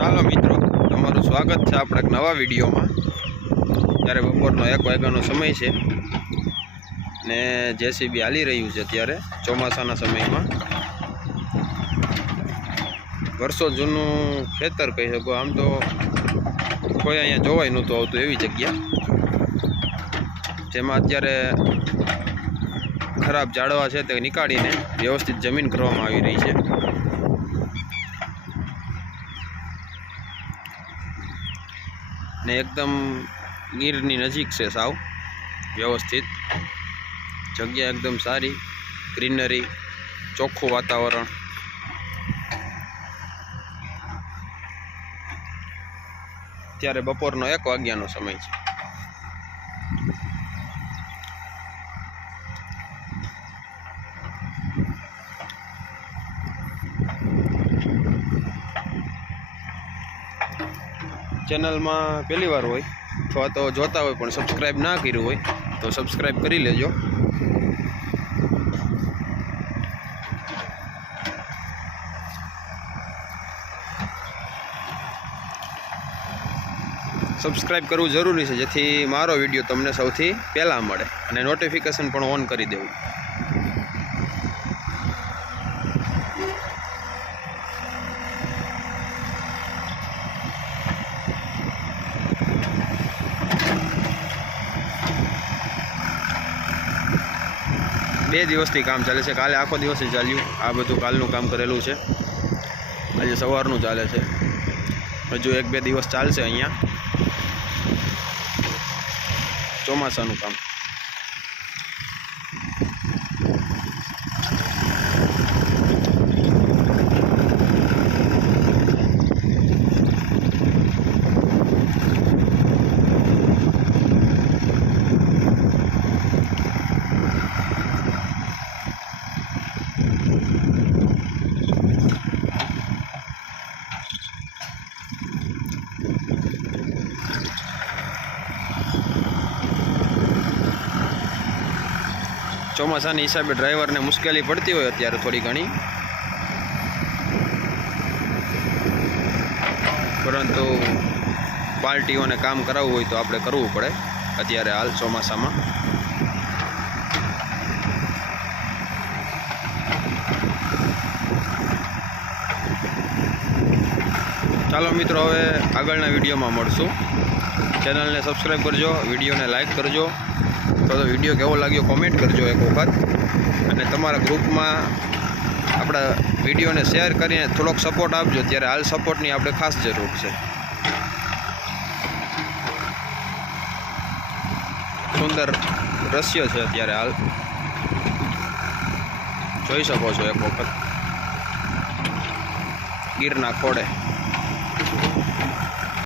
ચાલો મિત્રો, તમારું સ્વાગત છે આપણે એક નવા વિડીયોમાં. ત્યારે બપોરનો એક વાગ્યાનો સમય છે ને જેસીબી હાલી રહ્યું છે અત્યારે ચોમાસાના સમયમાં. વર્ષો જૂનું ખેતર કહી શકો, આમ તો કોઈ અહીંયા જોવાય નહોતું આવતું એવી જગ્યા. જેમાં અત્યારે ખરાબ ઝાડવા છે તે નીકાળીને વ્યવસ્થિત જમીન કરવામાં આવી રહી છે. ને એકદમ ગીરની નજીક છે સાવ, વ્યવસ્થિત. જગ્યા એકદમ સારી, ગ્રીનરી, ચોખ્ખું વાતાવરણ. ત્યારે બપોરનો એક વાગ્યાનો સમય છે. ચેનલમાં પહેલી વાર હોય અથવા તો જોતા હોય પણ સબસ્ક્રાઈબ ના કર્યું હોય, તો સબસ્ક્રાઈબ કરી લેજો. સબસ્ક્રાઈબ કરવું જરૂરી છે, જેથી મારો વીડિયો તમને સૌથી પહેલાં મળે અને નોટિફિકેશન પણ ઓન કરી દેવું. બે દિવસથી કામ ચાલે છે. કાલે આખો દિવસ ચાલ્યું. આ બધું કાલનું કામ કરેલું છે. આજે સવારનું ચાલે છે. હજુ એક બે દિવસ ચાલશે અહીંયા. ચોમાસાનું કામ. ચોમાસાની હિસાબે ડ્રાઈવરને મુશ્કેલી પડતી હોય અત્યારે થોડી ઘણી. પરંતુ પાર્ટીઓને કામ કરાવવું હોય તો આપણે કરવું પડે. અત્યારે હાલ ચોમાસામાં. ચાલો મિત્રો, હવે આગળના વિડીયોમાં મળશું. ચેનલને સબસ્ક્રાઈબ કરજો, વિડીયોને લાઈક કરજો. તો વીડિયો કેવો લાગ્યો કોમેન્ટ કરજો એક વખત. અને તમારા ગ્રુપમાં આપણા વિડીયોને શેર કરીને થોડોક સપોર્ટ આપજો. ત્યારે હાલ સપોર્ટની આપણે ખાસ જરૂર છે. સુંદર દ્રશ્ય છે અત્યારે હાલ. જોઈ શકો છો એક વખત. ગીરના ખોડે